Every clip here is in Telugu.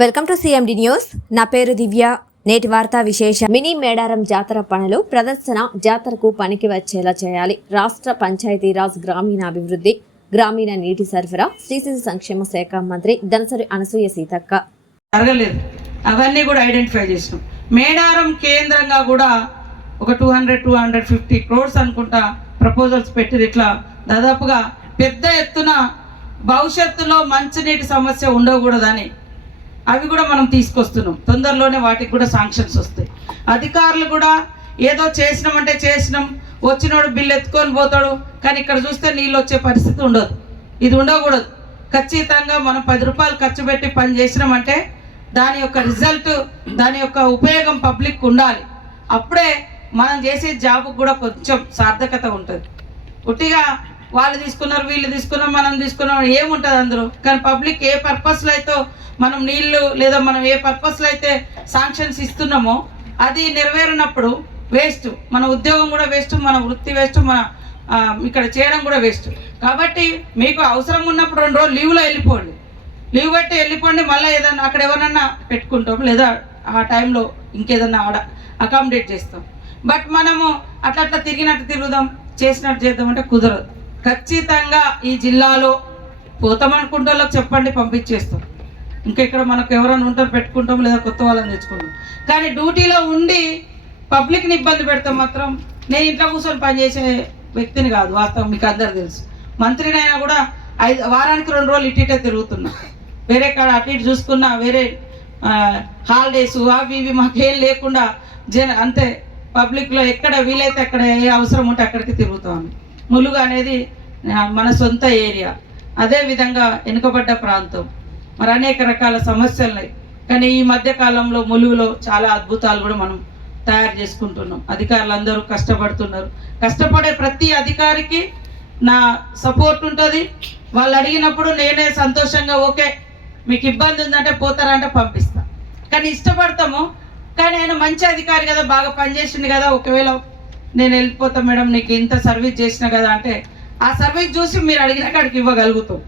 వెల్కమ్ టు సిఎండి న్యూస్ నా పేరు దివ్య. నేటి వార్తా విశేష మినీ మేడారం జాతర పనులు ప్రదర్శన జాతరకు పనికి వచ్చేలా చేయాలి. రాష్ట్ర పంచాయతీరాజ్ గ్రామీణాభివృద్ధి గ్రామీణ నీటి సరఫరా శ్రీశిశు సంక్షేమ శాఖ మంత్రి దనసరి అనసూయ సీతక్క. జరగలేదు. అవన్నీ కూడా ఐడెంటిఫై చేసినాం. మేడారం కేంద్రంగా కూడా ఒక two hundred two hundred fifty crores అనుకుంటా ప్రపోజల్స్ పెట్టింది ఇట్లా దాదాపుగా పెద్ద ఎత్తున భవిష్యత్తులో మంచినీటి సమస్య ఉండకూడదని అవి కూడా మనం తీసుకొస్తున్నాం. తొందరలోనే వాటికి కూడా శాంక్షన్స్ వస్తాయి. అధికారులు కూడా ఏదో చేసినామంటే చేసినాం. వచ్చినోడు బిల్లు ఎత్తుకొని పోతాడు. కానీ ఇక్కడ చూస్తే నీళ్ళు వచ్చే పరిస్థితి ఉండదు. ఇది ఉండకూడదు. ఖచ్చితంగా మనం పది రూపాయలు ఖర్చు పెట్టి పని చేసినామంటే దాని యొక్క రిజల్ట్ దాని యొక్క ఉపయోగం పబ్లిక్ ఉండాలి. అప్పుడే మనం చేసే జాబ్కి కూడా కొంచెం సార్థకత ఉంటుంది. ఉట్టిగా వాళ్ళు తీసుకున్నారు వీళ్ళు తీసుకున్నాం మనం తీసుకున్నాం ఏముంటుంది అందులో? కానీ పబ్లిక్ ఏ పర్పస్లో అయితే మనం నీళ్ళు లేదా మనం ఏ పర్పస్లో అయితే శాంక్షన్స్ ఇస్తున్నామో అది నెరవేరినప్పుడు వేస్ట్ మన ఉద్యోగం కూడా వేస్ట్ మన వృత్తి వేస్ట్ మన ఇక్కడ చేయడం కూడా వేస్ట్ కాబట్టి మీకు అవసరం ఉన్నప్పుడు రెండు రోజులు లీవ్లో వెళ్ళిపోండి. లీవ్ పెట్టి వెళ్ళిపోండి మళ్ళీ ఏదన్నా అక్కడ ఎవరన్నా పెట్టుకుంటాం లేదా ఆ టైంలో ఇంకేదన్నా ఆడ అకామిడేట్ చేస్తాం. బట్ మనము అట్లా అట్లా తిరిగినట్టు తిరుగుదాం చేసినట్టు చేద్దాం అంటే కుదరదు. ఖచ్చితంగా ఈ జిల్లాలో పోతామనుకుంటే వాళ్ళకి చెప్పండి పంపించేస్తాం. ఇంకా ఇక్కడ మనకు ఎవరైనా ఉంటారు పెట్టుకుంటాం లేదా కొత్త వాళ్ళని తెచ్చుకుంటాం. కానీ డ్యూటీలో ఉండి పబ్లిక్ని ఇబ్బంది పెడతాం మాత్రం నేను ఇంట్లో కూర్చొని పనిచేసే వ్యక్తిని కాదు వాస్తవం మీకు అందరు తెలుసు. మంత్రినైనా కూడా ఐదు వారానికి రెండు రోజులు ఇటు ఇటే తిరుగుతున్నా. వేరే కాడ అటు ఇటు చూసుకున్నా వేరే హాలిడేస్ అవి ఇవి మాకేం లేకుండా జన అంతే పబ్లిక్లో ఎక్కడ వీలైతే అక్కడ ఏ అవసరం ఉంటే అక్కడికి తిరుగుతాము ములుగు అనేది మన సొంత ఏరియా. అదే విధంగా వెనుకబడ్డ ప్రాంతం. మరి అనేక రకాల సమస్యలు ఉన్నాయి కానీ ఈ మధ్య కాలంలో ములుగులో చాలా అద్భుతాలు కూడా మనం తయారు చేసుకుంటున్నాం. అధికారులు అందరూ కష్టపడుతున్నారు. కష్టపడే ప్రతి అధికారికి నా సపోర్ట్ ఉంటుంది. వాళ్ళు అడిగినప్పుడు నేనే సంతోషంగా ఓకే మీకు ఇబ్బంది ఉందంటే పోతారంటే పంపిస్తా. కానీ ఇష్టపడతాము. కానీ ఆయన మంచి అధికారి కదా బాగా పనిచేసింది కదా ఒకవేళ నేను వెళ్ళిపోతా మేడం నీకు ఇంత సర్వీస్ చేసిన కదా అంటే ఆ సర్వీస్ చూసి మీరు అడిగిన కాడికి ఇవ్వగలుగుతాం.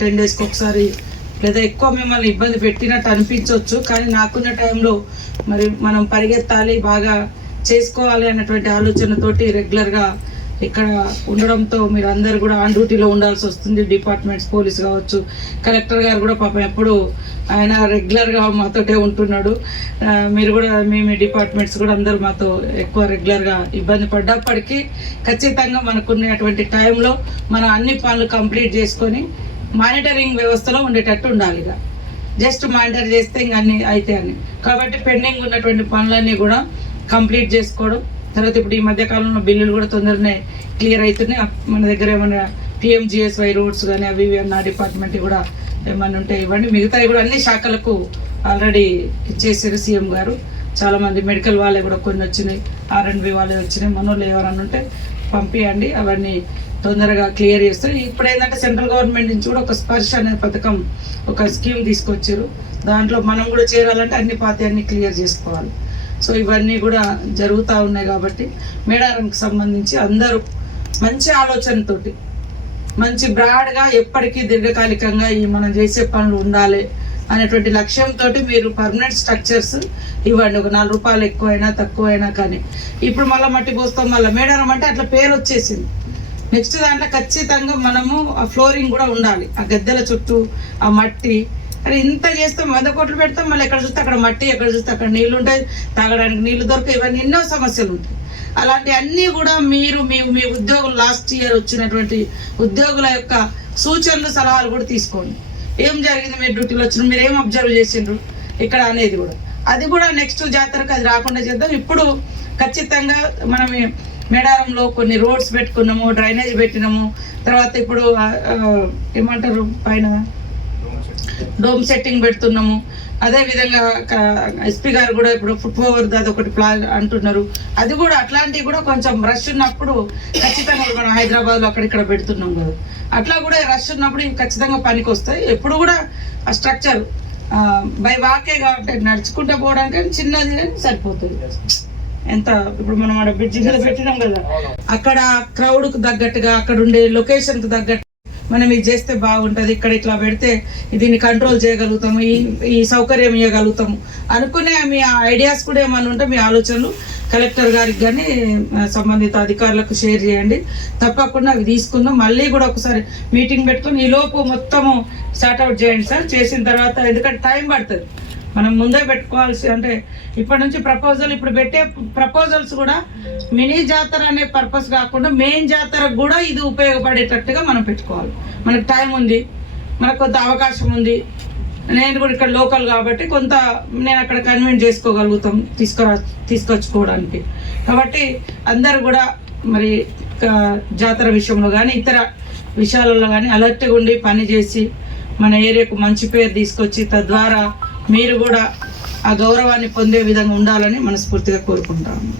టెన్ డేస్కి ఒకసారి లేదా ఎక్కువ మిమ్మల్ని ఇబ్బంది పెట్టినట్టు అనిపించవచ్చు కానీ నాకున్న టైంలో మరి మనం పరిగెత్తాలి బాగా చేసుకోవాలి అన్నటువంటి ఆలోచనతోటి రెగ్యులర్గా ఇక్కడ ఉండడంతో మీరు అందరు కూడా ఆన్ డ్యూటీలో ఉండాల్సి వస్తుంది డిపార్ట్మెంట్స్ పోలీస్ కావచ్చు కలెక్టర్ గారు కూడా పాపం ఎప్పుడు ఆయన రెగ్యులర్గా మాతోటే ఉంటున్నాడు. మీరు కూడా మీ మీ డిపార్ట్మెంట్స్ కూడా అందరూ మాతో ఎక్కువ రెగ్యులర్గా ఇబ్బంది పడ్డప్పటికీ ఖచ్చితంగా మనకున్నటువంటి టైంలో మనం అన్ని పనులు కంప్లీట్ చేసుకొని మానిటరింగ్ వ్యవస్థలో ఉండేటట్టు ఉండాలి ఇక. జస్ట్ మానిటర్ చేస్తే ఇంక అన్ని అయితే అని. కాబట్టి పెండింగ్ ఉన్నటువంటి పనులన్నీ కూడా కంప్లీట్ చేసుకోవడం. తర్వాత ఇప్పుడు ఈ మధ్య కాలంలో బిల్లులు కూడా తొందరనే క్లియర్ అవుతున్నాయి మన దగ్గర ఏమైనా పిఎంజిఎస్వై రోడ్స్ కానీ అవి ఇవి అన్న డిపార్ట్మెంట్ కూడా ఏమైనా ఉంటే ఇవ్వండి. మిగతావి కూడా అన్ని శాఖలకు ఆల్రెడీ ఇచ్చేసారు సీఎం గారు. చాలామంది మెడికల్ వాళ్ళే కూడా కొన్ని వచ్చినాయి. ఆర్ఎండ్బి వాళ్ళే వచ్చినాయి. మనోళ్ళు ఎవరన్నా ఉంటే పంపించండి అవన్నీ తొందరగా క్లియర్ చేస్తారు. ఇప్పుడు ఏంటంటే సెంట్రల్ గవర్నమెంట్ నుంచి కూడా ఒక స్పర్శ అనే పథకం ఒక స్కీమ్ తీసుకొచ్చారు. దాంట్లో మనం కూడా చేరాలంటే అన్ని పాతి అన్ని క్లియర్ చేసుకోవాలి. సో ఇవన్నీ కూడా జరుగుతూ ఉన్నాయి కాబట్టి మేడారంకి సంబంధించి అందరూ మంచి ఆలోచనతోటి మంచి బ్రాడ్గా ఎప్పటికీ దీర్ఘకాలికంగా ఈ మనం చేసే పనులు ఉండాలి అనేటువంటి లక్ష్యంతో మీరు పర్మనెంట్ స్ట్రక్చర్స్ ఇవ్వండి. ఒక నాలుగు రూపాయలు ఎక్కువైనా తక్కువైనా కానీ. ఇప్పుడు మళ్ళీ మట్టి పోస్తాం మళ్ళీ మేడారం అంటే అట్లా పేరు వచ్చేసింది. నెక్స్ట్ దాంట్లో ఖచ్చితంగా మనము ఆ ఫ్లోరింగ్ కూడా ఉండాలి. ఆ గద్దెల చుట్టూ ఆ మట్టి. అరే ఇంత చేస్తాం వంద కోట్లు పెడతాం మళ్ళీ ఎక్కడ చూస్తే అక్కడ మట్టి ఎక్కడ చూస్తే అక్కడ నీళ్ళు ఉంటాయి తాగడానికి నీళ్ళు దొరకవు ఇవన్నీ ఎన్నో సమస్యలు ఉంటాయి. అలాంటి అన్నీ కూడా మీరు మీ మీ ఉద్యోగులు లాస్ట్ ఇయర్ వచ్చినటువంటి ఉద్యోగుల యొక్క సూచనలు సలహాలు కూడా తీసుకోండి. ఏం జరిగింది మీరు డ్యూటీలో వచ్చిన మీరు ఏం అబ్జర్వ్ చేసిండ్రు? ఇక్కడ అనేది కూడా. అది కూడా నెక్స్ట్ జాతరకు అది రాకుండా చేద్దాం. ఇప్పుడు ఖచ్చితంగా మనం మేడారంలో కొన్ని రోడ్స్ పెట్టుకున్నాము డ్రైనేజ్ పెట్టినాము. తర్వాత ఇప్పుడు ఏమంటారు పైన? డోమ్ సెట్టింగ్ పెడుతున్నాము. అదే విధంగా ఎస్పీ గారు కూడా ఇప్పుడు ఫుట్ ఓవర్ అది ఒకటి ప్లాన్ అంటున్నారు. అది కూడా అట్లాంటివి కూడా కొంచెం రష్ ఉన్నప్పుడు ఖచ్చితంగా మనం హైదరాబాద్లో అక్కడ ఇక్కడ పెడుతున్నాం కదా. అట్లా కూడా రష్ ఉన్నప్పుడు ఇవి ఖచ్చితంగా పనికి వస్తాయి. ఎప్పుడు కూడా ఆ స్ట్రక్చర్ బై వాకే కాబట్టి నడుచుకుంటూ పోవడానికి చిన్నది కానీ సరిపోతుంది. ఎంత? ఇప్పుడు మనం ఆడ బ్రిడ్జి మీద పెట్టినాం కదా. అక్కడ క్రౌడ్కు తగ్గట్టుగా అక్కడ ఉండే లొకేషన్కు తగ్గట్టు మనం ఇది చేస్తే బాగుంటుంది ఇక్కడ ఇట్లా పెడితే దీన్ని కంట్రోల్ చేయగలుగుతాము ఈ ఈ సౌకర్యం ఇవ్వగలుగుతాము అనుకునే మీ ఐడియాస్ కూడా ఏమైనా ఉంటే మీ ఆలోచనలు కలెక్టర్ గారికి కానీ సంబంధిత అధికారులకు షేర్ చేయండి. తప్పకుండా అవి తీసుకుందాం. మళ్ళీ కూడా ఒకసారి మీటింగ్ పెట్టుకొని ఈ లోపు మొత్తము స్టార్ట్అవుట్ చేయండి సార్. చేసిన తర్వాత ఎందుకంటే టైం పడుతుంది. మనం ముందే పెట్టుకోవాల్సి అంటే ఇప్పటి నుంచి ప్రపోజల్ ఇప్పుడు పెట్టే ప్రపోజల్స్ కూడా మినీ జాతర అనే పర్పస్ కాకుండా మెయిన్ జాతరకు కూడా ఇది ఉపయోగపడేటట్టుగా మనం పెట్టుకోవాలి. మనకు టైం ఉంది మనకు కొంత అవకాశం ఉంది. నేను కూడా ఇక్కడ లోకల్ కాబట్టి కొంత నేను అక్కడ కన్వీన్ చేసుకోగలుగుతాం తీసుకురా తీసుకొచ్చుకోవడానికి. కాబట్టి అందరు కూడా మరి జాతర విషయంలో కానీ ఇతర విషయాలలో కానీ అలర్ట్గా ఉండి పని చేసి మన ఏరియాకు మంచి పేరు తీసుకొచ్చి తద్వారా మీరు కూడా ఆ గౌరవాన్ని పొందే విధంగా ఉండాలని మనస్ఫూర్తిగా కోరుకుంటాము.